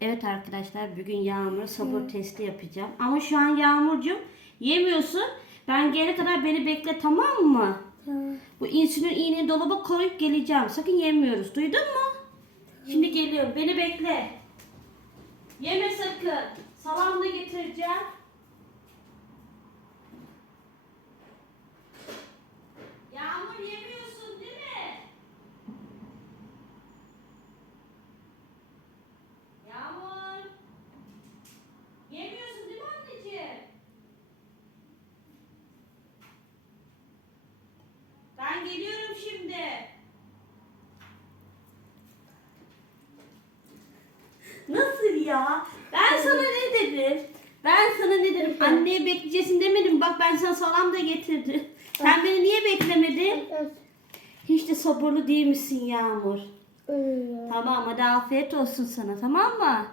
Evet arkadaşlar bugün Yağmur'a sabır testi yapacağım. Ama şu an Yağmurcuğum yemiyorsun. Ben gelene kadar beni bekle tamam mı? Tamam. Bu insülin iğneyi dolaba koyup geleceğim. Sakın yemiyoruz. Duydun mu? Şimdi geliyorum. Beni bekle. Yeme sakın. Salam da getireceğim. Yağmur yemiyorsun değil mi? Yağmur. Yemiyorsun değil mi anneciğim? Ben geliyorum şimdi. Nasıl ya? Ben sana ne dedim? Ben sana ne dedim? Anneye bekleyeceksin demedim. Bak ben sana salam da getirdim. Sen beni niye beklemedin? Hiç de sabırlı değil misin Yağmur? Tamam hadi afiyet olsun sana tamam mı?